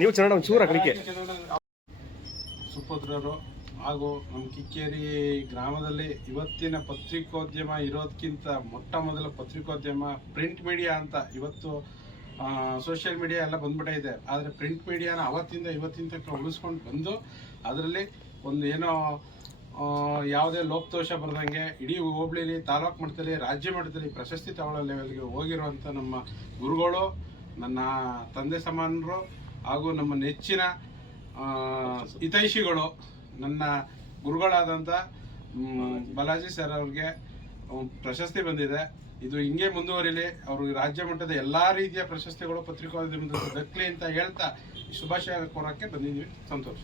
ನೀವು ಚಂದ ಒಂಚೂರು ಹಾಕಲಿಕ್ಕೆ ಸುಪುತ್ರರು ಹಾಗೂ ನಮ್ಮ ಕಿಕ್ಕೇರಿ ಗ್ರಾಮದಲ್ಲಿ ಇವತ್ತಿನ ಪತ್ರಿಕೋದ್ಯಮ ಇರೋದಕ್ಕಿಂತ ಮೊಟ್ಟ ಮೊದಲ ಪತ್ರಿಕೋದ್ಯಮ ಪ್ರಿಂಟ್ ಮೀಡಿಯಾ ಅಂತ ಇವತ್ತು ಸೋಷಿಯಲ್ ಮೀಡಿಯಾ ಎಲ್ಲ ಬಂದ್ಬಿಟ್ಟಿದೆ. ಆದರೆ ಪ್ರಿಂಟ್ ಮೀಡಿಯಾನ ಅವತ್ತಿಂದ ಇವತ್ತಿನ ತನಕ ಉಳಿಸ್ಕೊಂಡು ಬಂದು ಅದರಲ್ಲಿ ಒಂದು ಏನೋ ಯಾವುದೇ ಲೋಪದೋಷ ಬರದಂಗೆ ಇಡೀ ಹೋಬಳಿಲಿ ತಾಲೂಕು ಮಟ್ಟದಲ್ಲಿ ರಾಜ್ಯ ಮಟ್ಟದಲ್ಲಿ ಪ್ರಶಸ್ತಿ ತಗೊಳ್ಳೋ ಲೆವೆಲ್ಗೆ ಹೋಗಿರುವಂಥ ನಮ್ಮ ಗುರುಗಳು, ನನ್ನ ತಂದೆ ಸಮಾನರು ಹಾಗೂ ನಮ್ಮ ನೆಚ್ಚಿನ ಹಿತೈಷಿಗಳು, ನನ್ನ ಗುರುಗಳಾದಂಥ ಬಾಲಾಜಿ ಸರ್ ಅವ್ರಿಗೆ ಪ್ರಶಸ್ತಿ ಬಂದಿದೆ. ಇದು ಹಿಂಗೆ ಮುಂದುವರಿಲಿ, ಅವ್ರಿಗೆ ರಾಜ್ಯ ಮಟ್ಟದ ಎಲ್ಲ ರೀತಿಯ ಪ್ರಶಸ್ತಿಗಳು ಪತ್ರಿಕೋದ್ಯಮದಲ್ಲಿ ದಕ್ಕಲಿ ಅಂತ ಹೇಳ್ತಾ ಶುಭಾಶಯ ಕೋರಕ್ಕೆ ಬಂದಿದ್ದೀವಿ. ಸಂತೋಷ.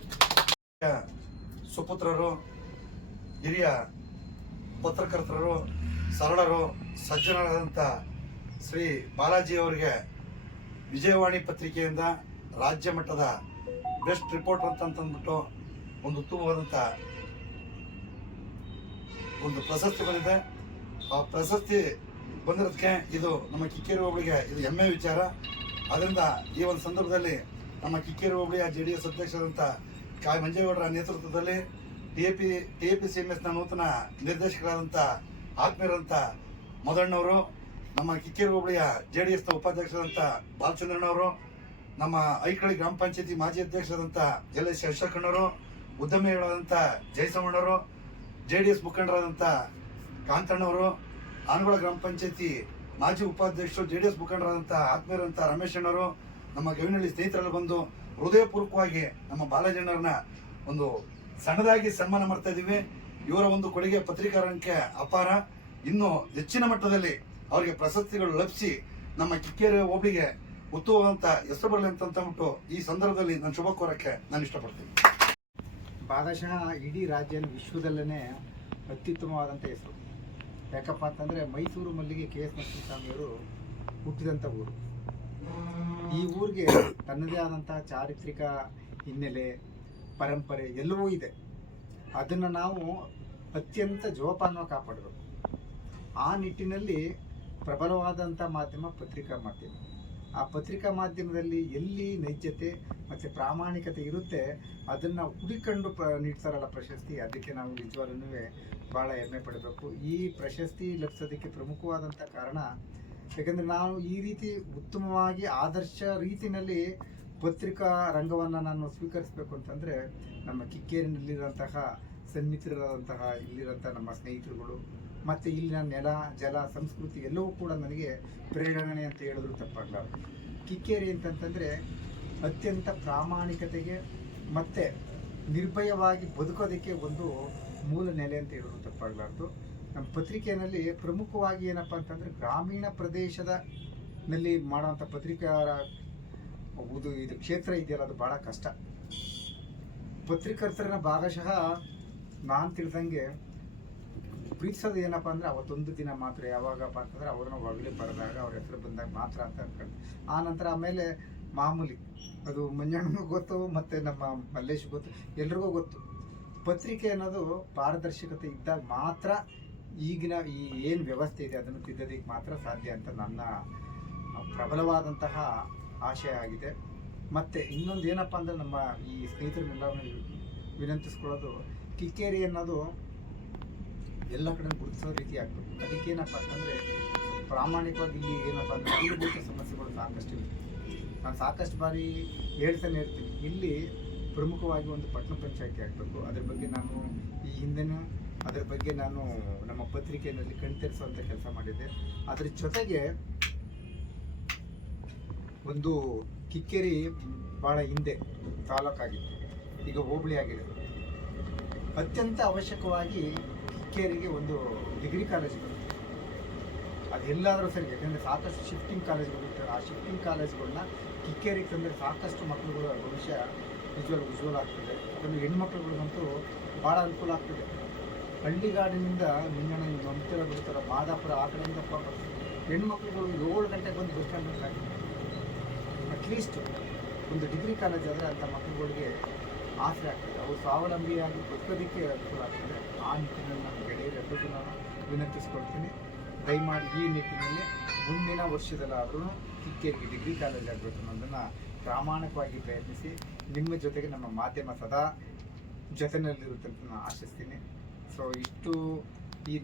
ಸುಪುತ್ರರು, ಹಿರಿಯ ಪತ್ರಕರ್ತರು, ಸರಳರು, ಸಜ್ಜನರಾದಂಥ ಶ್ರೀ ಬಾಲಾಜಿ ಅವರಿಗೆ ವಿಜಯವಾಣಿ ಪತ್ರಿಕೆಯಿಂದ ರಾಜ್ಯ ಮಟ್ಟದ ಬೆಸ್ಟ್ ರಿಪೋರ್ಟ್ ಅಂತಂದ್ಬಿಟ್ಟು ಒಂದು ಉತ್ತಮವಾದಂಥ ಒಂದು ಪ್ರಶಸ್ತಿ ಬಂದಿದೆ. ಆ ಪ್ರಶಸ್ತಿ ಬಂದಿರೋದಕ್ಕೆ ಇದು ನಮ್ಮ ಕಿಕ್ಕೇರಿ ಹೋಬಳಿಗೆ ಇದು ಹೆಮ್ಮೆ ವಿಚಾರ. ಅದರಿಂದ ಈ ಒಂದು ಸಂದರ್ಭದಲ್ಲಿ ನಮ್ಮ ಕಿಕ್ಕೇರಿ ಹೋಬಳಿಯ JDS ಅಧ್ಯಕ್ಷರಾದಂಥ ಕಾಯಿ ಮಂಜೇಗೌಡರ ನೇತೃತ್ವದಲ್ಲಿ TAPCMS ನೂತನ ನಿರ್ದೇಶಕರಾದಂಥ ಆತ್ಮೀಯರಂಥ ಮದಣ್ಣವರು, ನಮ್ಮ ಕಿಕ್ಕೇರಿ ಹೋಬಳಿಯ JDS ಉಪಾಧ್ಯಕ್ಷರಾದಂಥ ಬಾಲಚಂದ್ರಣ್ಣವರು, ನಮ್ಮ ಐಕಳಿ ಗ್ರಾಮ ಪಂಚಾಯತಿ ಮಾಜಿ ಅಧ್ಯಕ್ಷರಾದಂಥ LS ಅಶೋಕಣ್ಣವರು, ಉದ್ಯಮಿಗಳಾದಂಥ ಜಯಸಮಣ್ಣವರು, JDS ಮುಖಂಡರಾದಂಥ ಕಾಂತಣ್ಣವರು, ಆನಗೋಳ ಗ್ರಾಮ ಪಂಚಾಯತಿ ಮಾಜಿ ಉಪಾಧ್ಯಕ್ಷರು, JDS ಮುಖಂಡರಾದಂಥ ಆತ್ಮೀಯರಂಥ ರಮೇಶ್ ಅಣ್ಣವರು, ನಮ್ಮ ಗವಿನಹಳ್ಳಿ ಸ್ನೇಹಿತರೆಲ್ಲ ಬಂದು ಹೃದಯಪೂರ್ವಕವಾಗಿ ನಮ್ಮ ಬಾಲಾಜಣ್ಣವ್ರನ್ನ ಒಂದು ಸಣ್ಣದಾಗಿ ಸನ್ಮಾನ ಮಾಡ್ತಾ ಇದ್ದೀವಿ. ಇವರ ಒಂದು ಕೊಡುಗೆ ಪತ್ರಿಕಾರಂಗಕ್ಕೆ ಅಪಾರ. ಇನ್ನು ಹೆಚ್ಚಿನ ಮಟ್ಟದಲ್ಲಿ ಅವರಿಗೆ ಪ್ರಶಸ್ತಿಗಳು ಲಭಿಸಿ ನಮ್ಮ ಕಿಕ್ಕೇರಿ ಹೋಬಳಿಗೆ ಉತ್ತಮವಾದಂಥ ಹೆಸರು ಬರಲಿ ಅಂತಂದ್ಬಿಟ್ಟು ಈ ಸಂದರ್ಭದಲ್ಲಿ ನಾನು ಶುಭ ಕೋರಕ್ಕೆ ನಾನು ಇಷ್ಟಪಡ್ತೀನಿ. ಭಾಗಶಃ ಇಡೀ ರಾಜ್ಯ ವಿಶ್ವದಲ್ಲೇ ಅತ್ಯುತ್ತಮವಾದಂಥ ಹೆಸರು. ಯಾಕಪ್ಪ ಅಂತಂದರೆ ಮೈಸೂರು ಮಲ್ಲಿಗೆ KS ನರಸಿಂಹಸ್ವಾಮಿಯವರು ಹುಟ್ಟಿದಂಥ ಊರು. ಈ ಊರಿಗೆ ತನ್ನದೇ ಆದಂಥ ಚಾರಿತ್ರಿಕ ಹಿನ್ನೆಲೆ, ಪರಂಪರೆ ಎಲ್ಲವೂ ಇದೆ. ಅದನ್ನು ನಾವು ಅತ್ಯಂತ ಜೋಪಾನವಾಗಿ ಕಾಪಾಡಬೇಕು. ಆ ನಿಟ್ಟಿನಲ್ಲಿ ಪ್ರಬಲವಾದಂಥ ಮಾಧ್ಯಮ ಪತ್ರಿಕಾ ಮಾಧ್ಯಮ. ಆ ಪತ್ರಿಕಾ ಮಾಧ್ಯಮದಲ್ಲಿ ಎಲ್ಲಿ ನೈಜತೆ ಮತ್ತು ಪ್ರಾಮಾಣಿಕತೆ ಇರುತ್ತೆ ಅದನ್ನು ಹುಡುಕೊಂಡು ನೀಡ್ತಾರಲ್ಲ ಪ್ರಶಸ್ತಿ, ಅದಕ್ಕೆ ನಾವು ನಿಜವಾಗ್ಲೂ ಭಾಳ ಹೆಮ್ಮೆ ಪಡಬೇಕು. ಈ ಪ್ರಶಸ್ತಿ ಲಭಿಸೋದಕ್ಕೆ ಪ್ರಮುಖವಾದಂಥ ಕಾರಣ ಯಾಕಂದರೆ ನಾವು ಈ ರೀತಿ ಉತ್ತಮವಾಗಿ ಆದರ್ಶ ರೀತಿಯಲ್ಲಿ ಪತ್ರಿಕಾ ರಂಗವನ್ನು ನಾನು ಸ್ವೀಕರಿಸಬೇಕು ಅಂತಂದರೆ ನಮ್ಮ ಕಿಕ್ಕೇರಿನಲ್ಲಿರುವಂತಹ ಸನ್ಮಿತ್ರರಾದಂತಹ ಇಲ್ಲಿರೋಂಥ ನಮ್ಮ ಸ್ನೇಹಿತರುಗಳು ಮತ್ತು ಇಲ್ಲಿನ ನೆಲ, ಜಲ, ಸಂಸ್ಕೃತಿ ಎಲ್ಲವೂ ಕೂಡ ನನಗೆ ಪ್ರೇರಣೆ ಅಂತ ಹೇಳಿದ್ರು ತಪ್ಪಾಗಲಾರದು. ಕಿಕ್ಕೇರಿ ಅಂತಂತಂದರೆ ಅತ್ಯಂತ ಪ್ರಾಮಾಣಿಕತೆಗೆ ಮತ್ತು ನಿರ್ಭಯವಾಗಿ ಬದುಕೋದಕ್ಕೆ ಒಂದು ಮೂಲ ನೆಲೆ ಅಂತ ಹೇಳಿದ್ರು ತಪ್ಪಾಗಲಾರದು. ನಮ್ಮ ಪತ್ರಿಕೆಯಲ್ಲಿ ಪ್ರಮುಖವಾಗಿ ಏನಪ್ಪ ಅಂತಂದರೆ ಗ್ರಾಮೀಣ ಪ್ರದೇಶದ ನಲ್ಲಿ ಮಾಡುವಂಥ ಪತ್ರಿಕಾರ ಇದು ಕ್ಷೇತ್ರ ಇದೆಯಲ್ಲ ಅದು ಭಾಳ ಕಷ್ಟ. ಪತ್ರಿಕರ್ತರನ್ನ ಭಾಗಶಃ ನಾನು ತಿಳಿದಂಗೆ ಪ್ರೀತಿಸೋದು ಏನಪ್ಪ ಅಂದರೆ ಅವತ್ತೊಂದು ದಿನ ಮಾತ್ರ. ಯಾವಾಗಪ್ಪ ಅಂತಂದರೆ ಅವ್ರನ್ನ ಹೊಗಳಿ ಬರೆದಾಗ ಅವ್ರ ಹೆಸರು ಬಂದಾಗ ಮಾತ್ರ ಅಂತ ಅನ್ಕೊಂಡು ಆ ನಂತರ ಆಮೇಲೆ ಮಾಮೂಲಿ ಅದು ಮಂಜಣ್ಣನಿಗೂ ಗೊತ್ತು ಮತ್ತು ನಮ್ಮ ಮಲ್ಲೇಶ್ ಗೊತ್ತು, ಎಲ್ರಿಗೂ ಗೊತ್ತು. ಪತ್ರಿಕೆ ಅನ್ನೋದು ಪಾರದರ್ಶಕತೆ ಇದ್ದಾಗ ಮಾತ್ರ ಈಗಿನ ಈ ಏನು ವ್ಯವಸ್ಥೆ ಇದೆ ಅದನ್ನು ತಿದ್ದೋದಕ್ಕೆ ಮಾತ್ರ ಸಾಧ್ಯ ಅಂತ ನನ್ನ ಪ್ರಬಲವಾದಂತಹ ಆಶಯ ಆಗಿದೆ. ಮತ್ತು ಇನ್ನೊಂದು ಏನಪ್ಪ ಅಂದರೆ ನಮ್ಮ ಈ ಸ್ನೇಹಿತರನ್ನೆಲ್ಲ ವಿನಂತಿಸ್ಕೊಳ್ಳೋದು, ಕಿಕ್ಕೇರಿ ಅನ್ನೋದು ಎಲ್ಲ ಕಡೆ ಗುರುತಿಸೋ ರೀತಿ ಆಗಬೇಕು. ಅದಕ್ಕೇನಪ್ಪ ಅಂತಂದರೆ ಪ್ರಾಮಾಣಿಕವಾಗಿ ಇಲ್ಲಿ ಏನಪ್ಪ ಅಂದರೆ ಮೂಲಭೂತ ಸಮಸ್ಯೆಗಳು ಸಾಕಷ್ಟು ಇದೆ. ನಾನು ಸಾಕಷ್ಟು ಬಾರಿ ಹೇಳ್ತಾನೆ ಇರ್ತೀನಿ, ಇಲ್ಲಿ ಪ್ರಮುಖವಾಗಿ ಒಂದು ಪಟ್ಟಣ ಪಂಚಾಯಿತಿ ಆಗಬೇಕು. ಅದ್ರ ಬಗ್ಗೆ ನಾನು ಈ ಹಿಂದೆನೂ ಅದರ ಬಗ್ಗೆ ನಾನು ನಮ್ಮ ಪತ್ರಿಕೆಯಲ್ಲಿ ಕಣ್ತೆರೆಸುವಂಥ ಕೆಲಸ ಮಾಡಿದ್ದೆ. ಅದ್ರ ಜೊತೆಗೆ ಒಂದು ಕಿಕ್ಕೇರಿ ಭಾಳ ಹಿಂದೆ ತಾಲೂಕಾಗಿತ್ತು, ಈಗ ಹೋಬಳಿ ಆಗಿದೆ. ಅತ್ಯಂತ ಅವಶ್ಯಕವಾಗಿ ಕಿಕ್ಕೇರಿಗೆ ಒಂದು ಡಿಗ್ರಿ ಕಾಲೇಜ್ ಬರುತ್ತೆ. ಅದೆಲ್ಲಾದರೂ ಸರಿ, ಯಾಕೆಂದರೆ ಸಾಕಷ್ಟು ಶಿಫ್ಟಿಂಗ್ ಕಾಲೇಜ್ಗಳಿರ್ತವೆ. ಆ ಶಿಫ್ಟಿಂಗ್ ಕಾಲೇಜ್ಗಳನ್ನ ಕಿಕ್ಕೇರಿಗೆ ತಂದರೆ ಸಾಕಷ್ಟು ಮಕ್ಕಳುಗಳ ಭವಿಷ್ಯ ಉಜ್ವಲ ಆಗ್ತದೆ. ಅದನ್ನು ಹೆಣ್ಮಕ್ಳುಗಳಿಗಂತೂ ಭಾಳ ಅನುಕೂಲ ಆಗ್ತದೆ. ಹಳ್ಳಿಗಾಡಿನಿಂದ ನಿಂಗಣ ನಂತರ ಬಿಡ್ತಾರೆ ಮಾದಾಪುರ ಆ ಕಡೆಯಿಂದ ಹೆಣ್ಮಕ್ಳುಗಳು 7 ಗಂಟೆಗೆ ಬಂದು ಬಸ್ ಸ್ಟ್ಯಾಂಡ್ ಆಗ್ತದೆ. ಅಟ್ಲೀಸ್ಟ್ ಒಂದು ಡಿಗ್ರಿ ಕಾಲೇಜ್ ಆದರೆ ಅಂಥ ಮಕ್ಕಳುಗಳಿಗೆ ಆಸರೆ ಆಗ್ತದೆ, ಅವರು ಸ್ವಾವಲಂಬಿಯಾಗಿ ಬದುಕೋದಕ್ಕೆ ಅನುಕೂಲ ಆಗ್ತದೆ. ಆ ನಿಟ್ಟಿನಲ್ಲಿ ನಮ್ಮ ಗೆಳೆಯರೆಲ್ಲರಿಗೂ ನಾನು ವಿನಂತಿಸ್ಕೊಳ್ತೀನಿ. ದಯಮಾಡಿ ಈ ನಿಟ್ಟಿನಲ್ಲಿ ಮುಂದಿನ ವರ್ಷದಲ್ಲಾದರೂ ಕಿಕ್ಕೇರಿಗೆ ಡಿಗ್ರಿ ಕಾಲೇಜ್ ಆಗಬೇಕು ಅನ್ನೋದನ್ನು ಪ್ರಾಮಾಣಿಕವಾಗಿ ಪ್ರಯತ್ನಿಸಿ ನಿಮ್ಮ ಜೊತೆಗೆ ನಮ್ಮ ಮಾಧ್ಯಮ ಸದಾ ಜೊತೆಯಲ್ಲಿರುತ್ತೆ ಅಂತ ನಾನು ಆಶಿಸ್ತೀನಿ. ಸೊ ಇಷ್ಟು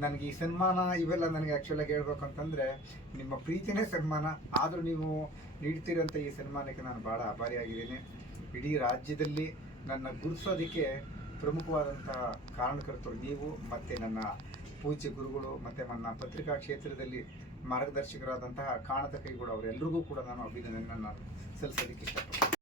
ನನಗೆ ಈ ಸನ್ಮಾನ ಇವೆಲ್ಲ ನನಗೆ ಆ್ಯಕ್ಚುಲಾಗಿ ಹೇಳ್ಬೇಕು ಅಂತಂದರೆ ನಿಮ್ಮ ಪ್ರೀತಿನೇ ಸನ್ಮಾನ. ಆದರೂ ನೀವು ನೀಡ್ತಿರೋಂಥ ಈ ಸನ್ಮಾನಕ್ಕೆ ನಾನು ಭಾಳ ಆಭಾರಿಯಾಗಿದ್ದೀನಿ. ಇಡೀ ರಾಜ್ಯದಲ್ಲಿ ನನ್ನ ಗುರುತಿಸೋದಕ್ಕೆ ಪ್ರಮುಖವಾದಂಥ ಕಾರಣಕರ್ತರು ನೀವು ಮತ್ತು ನನ್ನ ಪೂಜ್ಯ ಗುರುಗಳು ಮತ್ತು ನನ್ನ ಪತ್ರಿಕಾ ಕ್ಷೇತ್ರದಲ್ಲಿ ಮಾರ್ಗದರ್ಶಕರಾದಂತಹ ಕಾಣದ ಕೈಗಳು ಅವರೆಲ್ಲರಿಗೂ ಕೂಡ ನಾನು ಅಭಿನಂದನೆಯನ್ನು ಸಲ್ಲಿಸೋದಕ್ಕೆ ಇಷ್ಟಪಡ್ತೀನಿ.